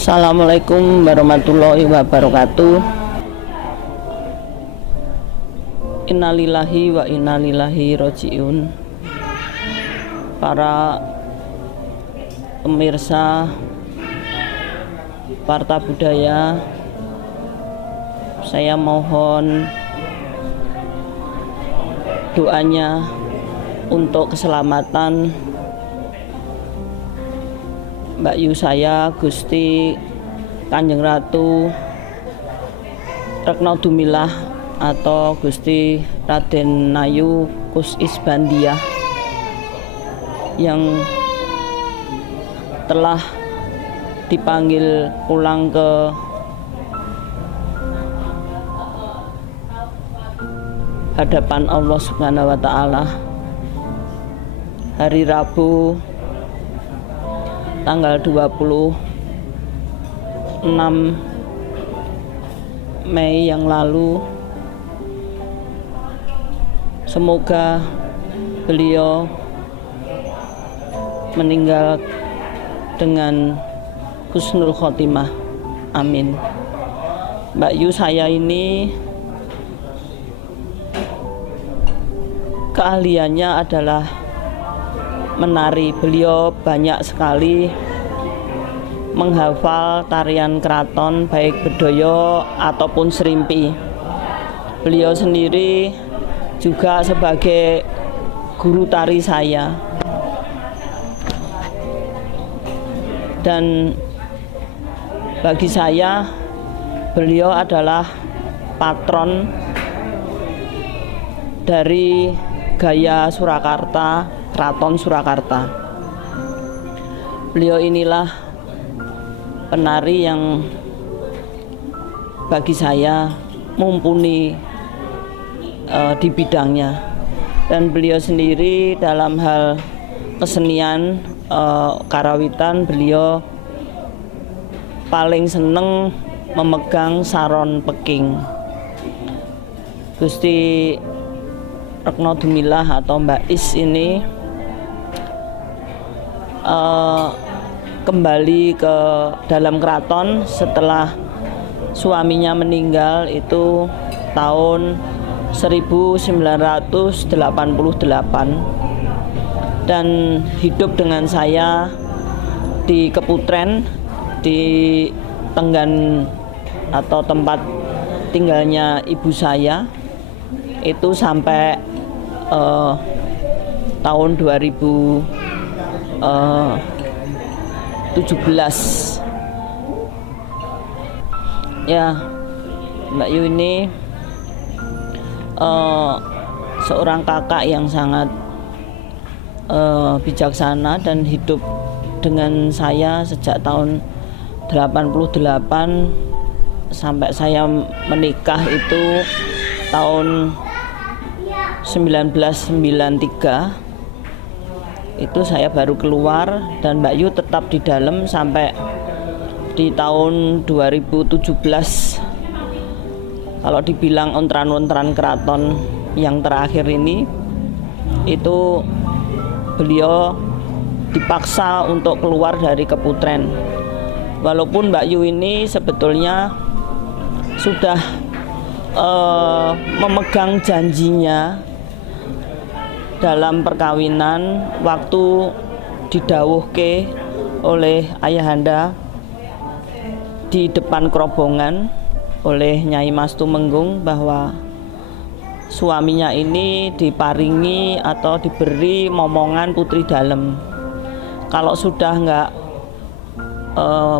Assalamualaikum warahmatullahi wabarakatuh. Innalillahi wa innalillahi rojiun. Para pemirsa Warta Budaya, saya mohon doanya untuk keselamatan Mbak Yu saya, Gusti Kanjeng Ratu Retno Dumilah atau Gusti Raden Nayu Kus Isbandiah yang telah dipanggil pulang ke hadapan Allah Subhanahu wa Ta'ala hari Rabu tanggal 26 Mei yang lalu. Semoga beliau meninggal dengan husnul khotimah. Amin. Mbak Yu saya ini keahliannya adalah menari. Beliau banyak sekali menghafal tarian keraton, baik bedoyo ataupun serimpi. Beliau sendiri juga sebagai guru tari saya, dan bagi saya beliau adalah patron dari gaya Surakarta, Keraton Surakarta. Beliau inilah penari yang bagi saya mumpuni di bidangnya, dan beliau sendiri dalam hal kesenian karawitan beliau paling seneng memegang saron peking. Gusti Retno Dumilah atau Mbak Is ini kembali ke dalam keraton setelah suaminya meninggal itu tahun 1988, dan hidup dengan saya di Keputren, di Tenggan atau tempat tinggalnya ibu saya itu sampai tahun 2017. Ya, Mbak Yu ini seorang kakak yang sangat bijaksana dan hidup dengan saya sejak tahun 88 sampai saya menikah itu tahun 1993. Itu saya baru keluar dan Mbak Yu tetap di dalam sampai di tahun 2017. Kalau dibilang ontran-ontran keraton yang terakhir ini, itu beliau dipaksa untuk keluar dari Keputren. Walaupun Mbak Yu ini sebetulnya sudah memegang janjinya dalam perkawinan waktu didhawuhke oleh ayahanda di depan kerobongan oleh Nyai Mas Tumenggung bahwa suaminya ini diparingi atau diberi momongan putri dalem. Kalau sudah enggak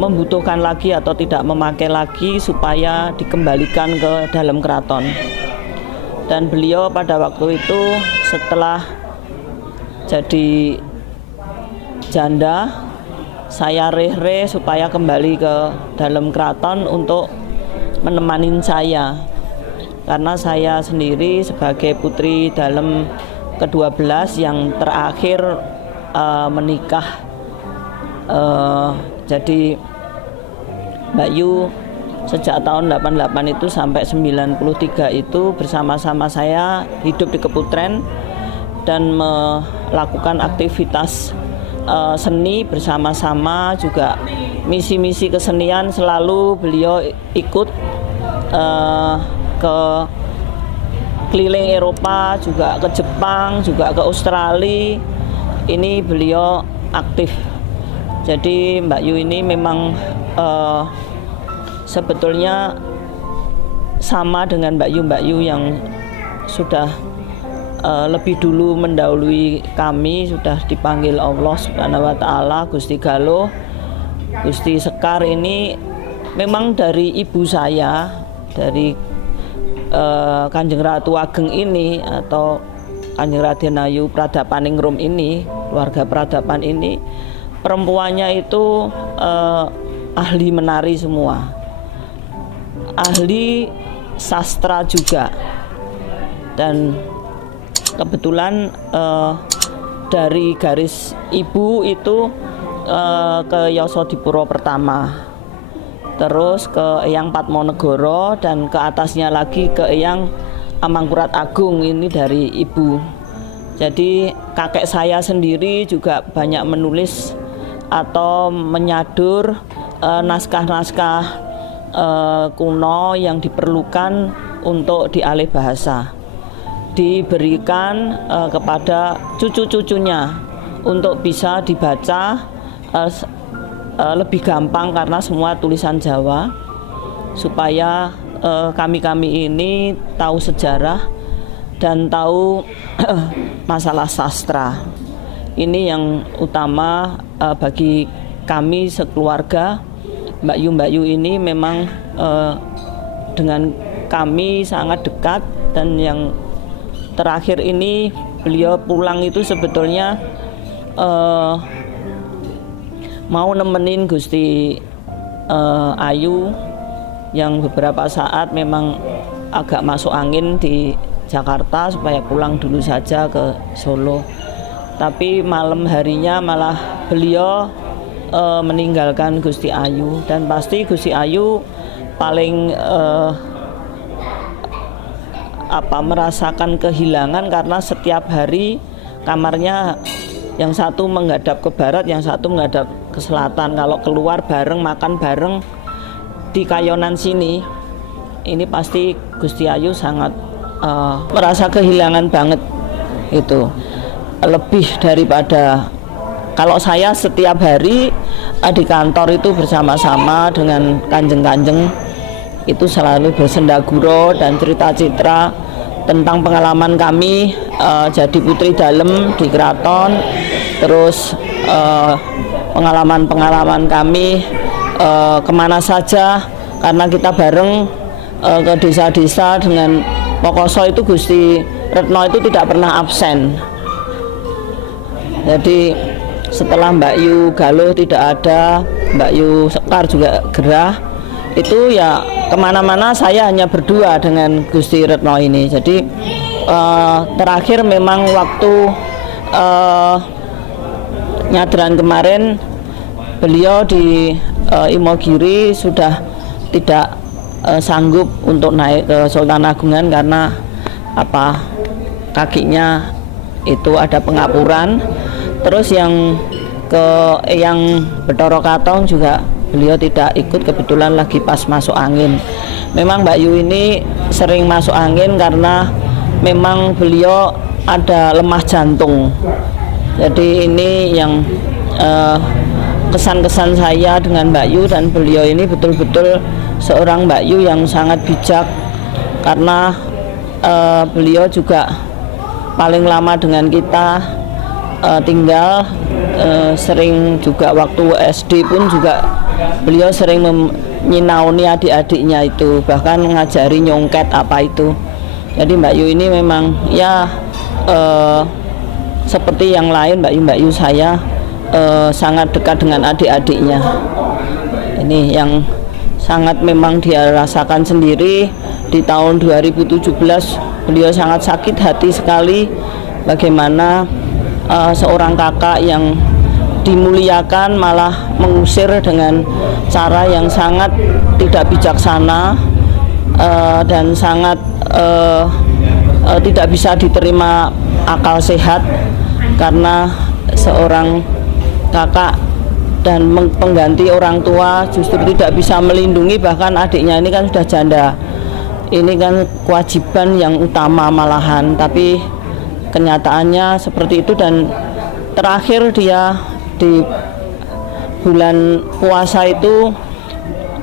membutuhkan lagi atau tidak memakai lagi supaya dikembalikan ke dalam keraton. Dan beliau pada waktu itu setelah jadi janda, saya reh-reh supaya kembali ke dalam keraton untuk menemani saya, karena saya sendiri sebagai putri dalam ke-12 yang terakhir menikah. Jadi Mbak Yu sejak tahun 88 itu sampai 93 itu bersama-sama saya hidup di Keputren dan melakukan aktivitas seni bersama-sama, juga misi-misi kesenian selalu beliau ikut ke keliling Eropa, juga ke Jepang, juga ke Australia. Ini beliau aktif. Jadi Mbak Yu ini memang sebetulnya sama dengan Mbak Yu yang sudah lebih dulu mendahului kami, sudah dipanggil Allah Subhanahu wa taala, Gusti Galuh, Gusti Sekar. Ini memang dari ibu saya, dari Kanjeng Ratu Ageng ini atau Kanjeng Raden Ayu Pradapaningrum ini, keluarga Pradapan ini, perempuannya itu ahli menari semua, ahli sastra juga. Dan kebetulan dari garis ibu itu ke Yasadipura pertama, terus ke Eyang Padmanegara, dan ke atasnya lagi ke Eyang Amangkurat Agung, ini dari ibu. Jadi kakek saya sendiri juga banyak menulis atau menyadur naskah-naskah kuno yang diperlukan untuk dialih bahasa, diberikan kepada cucu-cucunya untuk bisa dibaca lebih gampang karena semua tulisan Jawa, supaya kami-kami ini tahu sejarah dan tahu masalah sastra. Ini yang utama bagi kami sekeluarga. Mbak Yu ini memang dengan kami sangat dekat, dan yang terakhir ini beliau pulang itu sebetulnya mau nemenin Gusti Ayu yang beberapa saat memang agak masuk angin di Jakarta, supaya pulang dulu saja ke Solo. Tapi malam harinya malah beliau meninggalkan Gusti Ayu, dan pasti Gusti Ayu paling merasakan kehilangan, karena setiap hari kamarnya yang satu menghadap ke barat, yang satu menghadap ke selatan. Kalau keluar bareng, makan bareng di kayonan sini, ini pasti Gusti Ayu sangat merasa kehilangan banget. Itu lebih daripada kalau saya setiap hari di kantor itu bersama-sama dengan kanjeng-kanjeng itu selalu bersendaguro dan cerita-cerita tentang pengalaman kami jadi putri dalem di keraton, terus pengalaman-pengalaman kami kemana saja, karena kita bareng ke desa-desa dengan Pokoso itu Gusti Retno itu tidak pernah absen. Jadi setelah Mbak Yu Galuh tidak ada, Mbak Yu Sekar juga gerah, itu ya kemana-mana saya hanya berdua dengan Gusti Retno ini. Jadi terakhir memang waktu nyadran kemarin beliau di Imogiri sudah tidak sanggup untuk naik ke Sultan Agungan karena kakinya itu ada pengapuran. Terus yang ke Eyang Bathara Katong juga beliau tidak ikut, kebetulan lagi pas masuk angin. Memang Mbak Yu ini sering masuk angin karena memang beliau ada lemah jantung. Jadi ini yang kesan-kesan saya dengan Mbak Yu, dan beliau ini betul-betul seorang Mbak Yu yang sangat bijak, karena beliau juga paling lama dengan kita tinggal, sering juga waktu SD pun juga beliau sering menyinauni adik-adiknya itu, bahkan ngajari nyongket apa itu. Jadi Mbak Yu ini memang ya seperti yang lain, Mbak Yu saya sangat dekat dengan adik-adiknya. Ini yang sangat memang dia rasakan sendiri. Di tahun 2017 beliau sangat sakit hati sekali bagaimana seorang kakak yang dimuliakan malah mengusir dengan cara yang sangat tidak bijaksana dan sangat tidak bisa diterima akal sehat, karena seorang kakak dan pengganti orang tua justru tidak bisa melindungi, bahkan adiknya ini kan sudah janda. Ini kan kewajiban yang utama malahan, tapi kenyataannya seperti itu. Dan terakhir dia di bulan puasa itu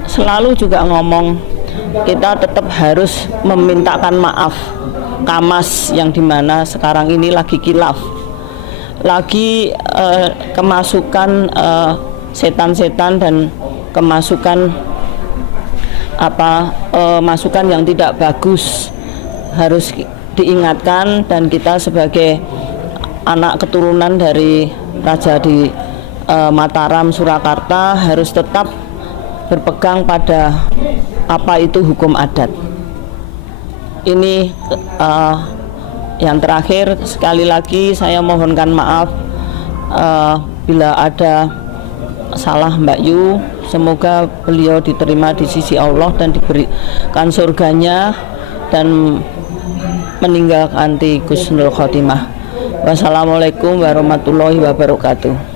selalu juga ngomong kita tetap harus memintakan maaf. Kamas yang dimana sekarang ini lagi kilaf, lagi kemasukan setan-setan dan kemasukan masukan yang tidak bagus, harus diingatkan. Dan kita sebagai anak keturunan dari raja di Mataram, Surakarta harus tetap berpegang pada apa itu hukum adat. Ini yang terakhir, sekali lagi saya mohonkan maaf bila ada salah Mbak Yu. Semoga beliau diterima di sisi Allah dan diberikan surganya dan meninggalkan husnul khotimah. Wassalamualaikum warahmatullahi wabarakatuh.